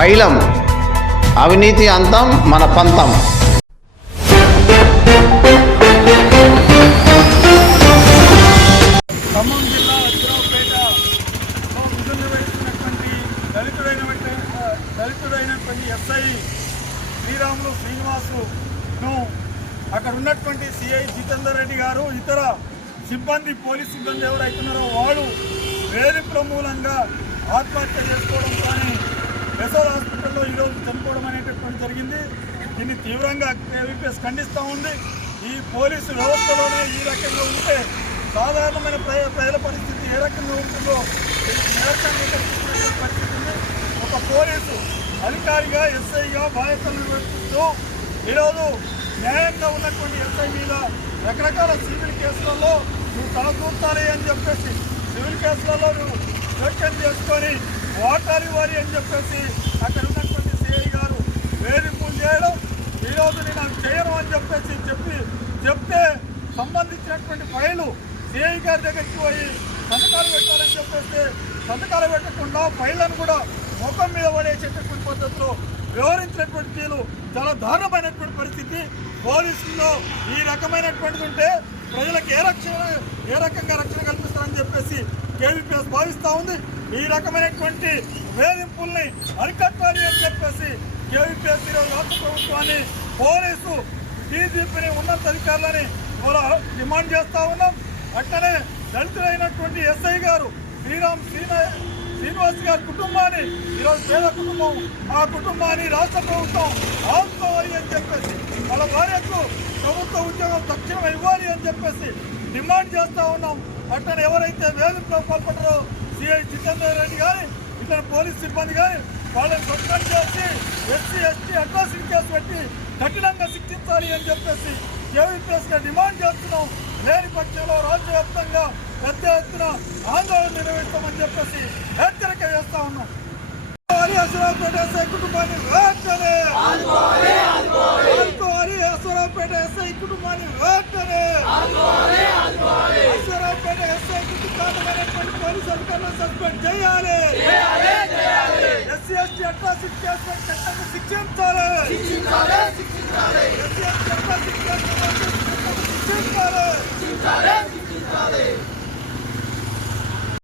పైలం. అవినీతి అంతం మన పంతం. ఖమ్మం జిల్లా అశ్వరావుపేటలో విధులు నిర్వహిస్తున్నటువంటి దళితుడైనటువంటి ఎస్ఐ శ్రీరాములు శ్రీనివాసును అక్కడ ఉన్నటువంటి సిఐ జితేందర్ రెడ్డి గారు ఇతర సిబ్బంది పోలీస్ సిబ్బంది ఎవరైతున్నారో వాళ్ళు వేధింపుల మూలంగా ఆత్మహత్య చేసుకోవడం కానీ యశోద హాస్పిటల్లో ఈరోజు చనిపోవడం అనేటటువంటి జరిగింది. దీన్ని తీవ్రంగా కేవీపీఎస్ ఖండిస్తూ ఉంది. ఈ పోలీసు వ్యవస్థలోనే ఈ రకంగా ఉంటే సాధారణమైన ప్రజల పరిస్థితి ఏ రకంగా ఉంటుందో పరిస్థితి ఉంది. ఒక పోలీసు అధికారిగా ఎస్ఐగా బాధ్యతలు నిర్వహిస్తూ ఈరోజు న్యాయంగా ఉన్నటువంటి ఎస్ఐ మీద రకరకాల సివిల్ కేసులలో నువ్వు తలదూర్తాలి అని చెప్పేసి సివిల్ కేసులలో నువ్వు జోక్యం చేసుకొని ఓటాలి వారి అని చెప్పేసి అక్కడ ఉన్నటువంటి సిఐ గారు వేధింపులు చేయడం, ఈరోజు నేను అది చేయను అని చెప్పేసి చెప్తే సంబంధించినటువంటి ఫైలు సిఐ గారి దగ్గరికి పోయి సంతకాలు పెట్టాలని చెప్పేసి సంతకాలు పెట్టకుండా ఫైళ్లను కూడా ముఖం మీద పడేసేటటువంటి పద్ధతిలో వ్యవహరించినటువంటి తీరు చాలా దారుణమైనటువంటి పరిస్థితి. పోలీసుల్లో ఈ రకమైనటువంటిది ఉంటే ప్రజలకు ఏ రకంగా రక్షణ కల్పిస్తారని చెప్పేసి కేవీపీఎస్ భావిస్తూ ఉంది. ఈ రకమైనటువంటి వేధింపుల్ని అరికట్టాలి అని చెప్పేసి కేవీపీఎస్ ఈరోజు రాష్ట్ర ప్రభుత్వాన్ని పోలీసు డీజీపీని ఉన్నతాధికారులని డిమాండ్ చేస్తూ ఉన్నాం. అట్లనే దళితులైనటువంటి ఎస్ఐ గారు శ్రీనివాస్ గారి కుటుంబాన్ని ఈరోజు పేద కుటుంబం, ఆ కుటుంబాన్ని రాష్ట్ర ప్రభుత్వం ఆదుకోవాలి అని చెప్పేసి వాళ్ళ భార్యకు ప్రభుత్వ ఉద్యోగం తక్షణం ఇవ్వాలి అని చెప్పేసి డిమాండ్ చేస్తూ ఉన్నాం. అట్లనే ఎవరైతే వేధింపులో పాల్పడ్డారో సిఐ జితేందర్ రెడ్డి కానీ ఇతర పోలీస్ సిబ్బంది కానీ వాళ్ళని సస్పెండ్ చేసి ఎస్సీ ఎస్టీ అట్రాసిటీ కేసు పెట్టి కఠినంగా శిక్షించాలి అని చెప్పేసి కేవీపీఎస్గా డిమాండ్ చేస్తున్నాం. లేని పక్షంలో రాష్ట్ర వ్యాప్తంగా పెద్ద ఎత్తున ఆందోళన నిర్వహిస్తామని చెప్పేసి హెచ్చరిక చేస్తా ఉన్నాం. అశ్వరావుపేట ఎస్ఐ కుటుంబాన్ని వెంటనే అశ్వరావుపేట ఎస్ఐ కుటుంబాన్ని వెంటనే అశ్వరావుపేట ఎస్ఐ కుటుంబాన్ని పోలీసు అధికారులను సస్పెండ్ చేయాలి. ఎస్సీ ఎస్టీ అట్రాసిటీ కేసు చట్టాన్ని శిక్షించాలి. ఎస్సీ ఎస్టీ అట్రాసిటీ కేసు శిక్షించాలి.